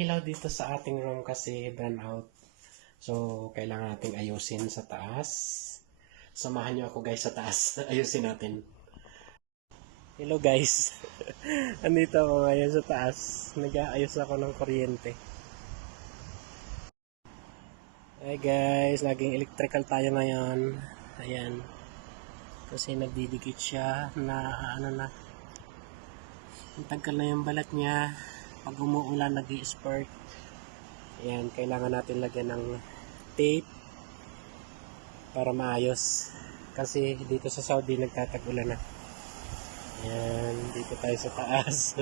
ilaw dito sa ating room kasi burn out. So, kailangan nating ayusin sa taas. Samahan niyo ako guys sa taas. Ayusin natin. Hello guys. Andito ako ngayon sa taas. Nag-aayos ako ng kuryente. Hi guys, laging electrical tayo ngayon. Ayan. Kasi nagdidikit siya na ang tagal na yung balat niya. Pag umuulan, nag-i-spark. Ayan, kailangan natin lagyan ng tape para maayos. Kasi dito sa Saudi nagtatag-ulan na. Ayan, dito tayo sa taas.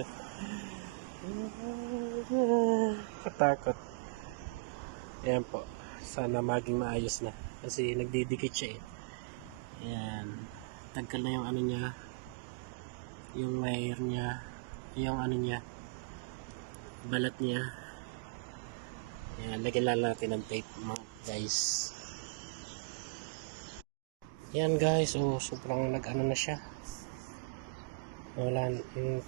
Katakot. Ayan po. Sana maging maayos na. Kasi nagdidikit siya eh. Ayan. Tagal na yung ano niya. Yung wire niya. Yung ano niya. Balat niya. Ayan. Lagyan lang natin ng tape mga guys. Ayan guys. Oh, sobrang nag-ano na siya. Wala.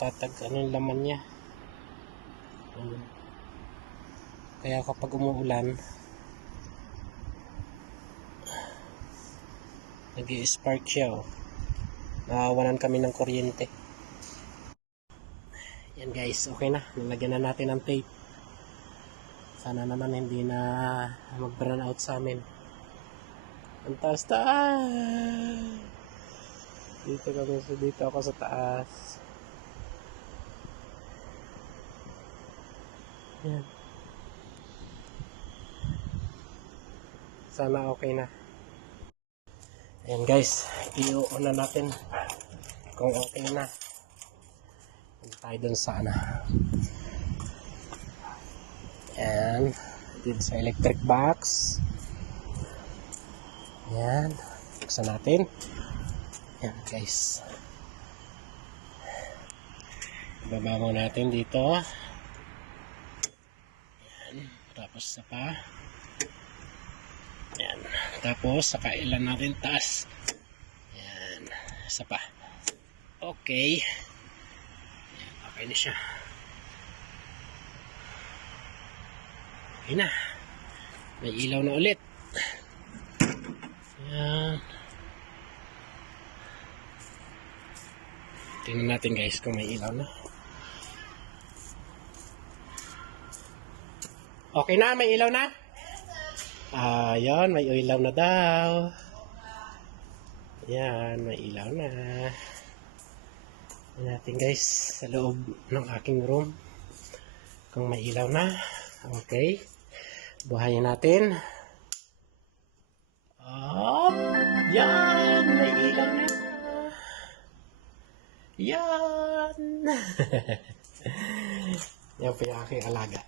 Tatag ano yung laman niya. Kaya kapag umuulan, nag-i-spark siya oh. Nawawalan kami ng kuryente. Yan guys, okay na. Nilagyan na natin ng tape. Sana naman hindi na mag-burn out sa amin. Ang taas taas. Dito ako sa taas. Yan. Sana okay na. Ayan guys, i-on na natin kung okay na. Punta tayo dun sa ano. Ayan, dito sa electric box. Ayan, buksan natin. Ayan guys. Ibaba mo natin dito. Ayan, tapos sa pa. Ayan. Tapos, sakailan natin taas. Ayan. Isa pa. Okay. Ayan. Okay na siya. Okay na. May ilaw na ulit. Ayan. Tingnan natin guys kung may ilaw na. Okay na? May ilaw na? Ayan, may ilaw na daw. Ayan, may ilaw na. Ayan natin guys, sa loob ng aking room. Kung may ilaw na. Okay. Buhayin natin. Oh, yan, may ilaw na. Yan. Yan po yung aking alaga.